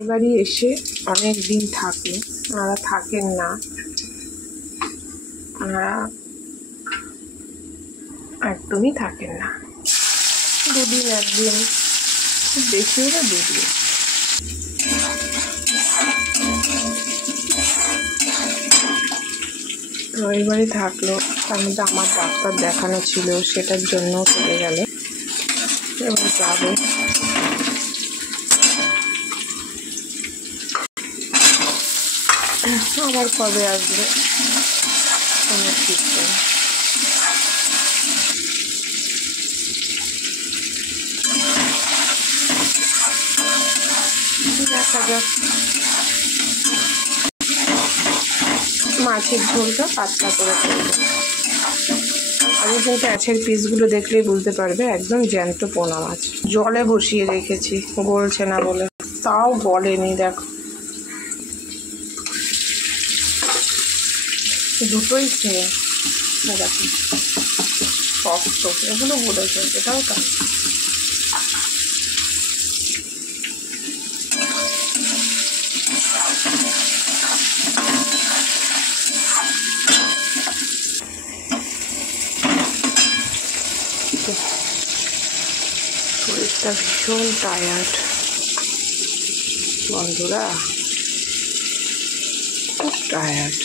বাড়ি এসে অনেক দিন থাকে, ওনারা থাকেন না, ওনারা একদমই থাকেন না, দুদিন একদিন, খুব বেশি হলে দুদিন। রবিবারে থাকলো, তার মধ্যে আমার ডাক্তার দেখানো ছিল, সেটার জন্য চলে গেল। এবার যাবে, আবার কবে আসবে কোনো ঠিক নেই। দেখা যাক। মাছের ঝোলটা পাতলা করে করবো। আমি কিন্তু মাছের পিসগুলো দেখলেই বুঝতে পারবে একদম জ্যান্ত পোনা মাছ। জলে বসিয়ে রেখেছি, গলছে না বলে, তাও গলেনি। দেখো দুটোই সেম, দেখো শক্ত, এগুলো বলেছে, এটাও তা। শরীরটা ভীষণ টায়ার্ড বন্ধুরা, খুব টায়ার্ড।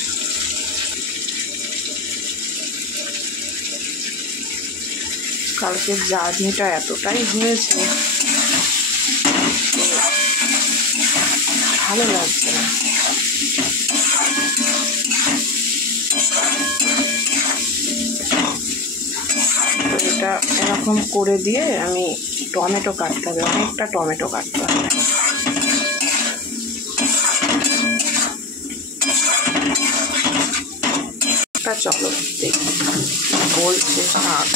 কালকের জার্নিটা এতটাই হয়েছে, ভালো লাগছে না। এটা এরকম করে দিয়ে আমি টমেটো কাটতে হবে, অনেকটা টমেটো কাটতে হবে। চলো দেখি বলছে শাক।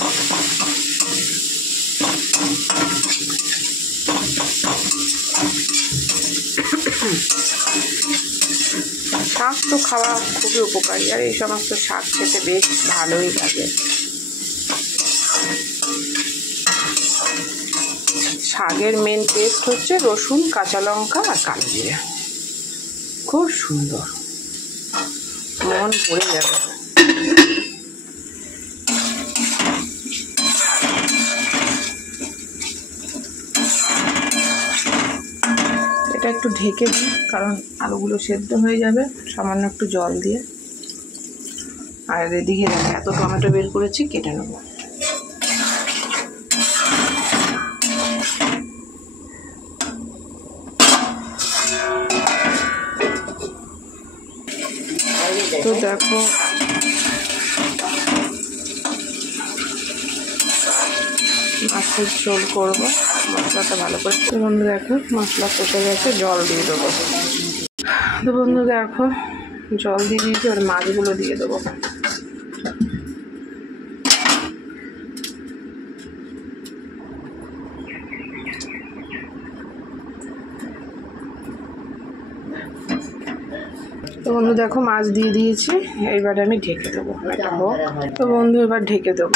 শাক তো খাওয়া খুবই উপকারী, আর এই সমস্ত শাক খেতে বেশ ভালোই লাগে। শাকের মেন টেস্ট হচ্ছে রসুন, কাঁচা লঙ্কা আর কালো জিরে, খুব সুন্দর, মন ভরে যাবে। এটা একটু ঢেকে দিই, কারণ আলুগুলো সেদ্ধ হয়ে যাবে সামান্য একটু জল দিয়ে। আর এদিকে এত টমেটো বের করেছি, কেটে নেব। তো দেখো মাছের ঝোল করবো, মশলাটা ভালো করে। তো বন্ধু দেখো মশলা কষে গেছে, জল দিয়ে দেবো। তো বন্ধু দেখো জল দিয়ে দিয়েছি, আর মাছগুলো দিয়ে দেবো। তো বন্ধু দেখো মাছ দিয়ে দিয়েছি, এবারে আমি ঢেকে দেবো। তো বন্ধু এবার ঢেকে দেবো।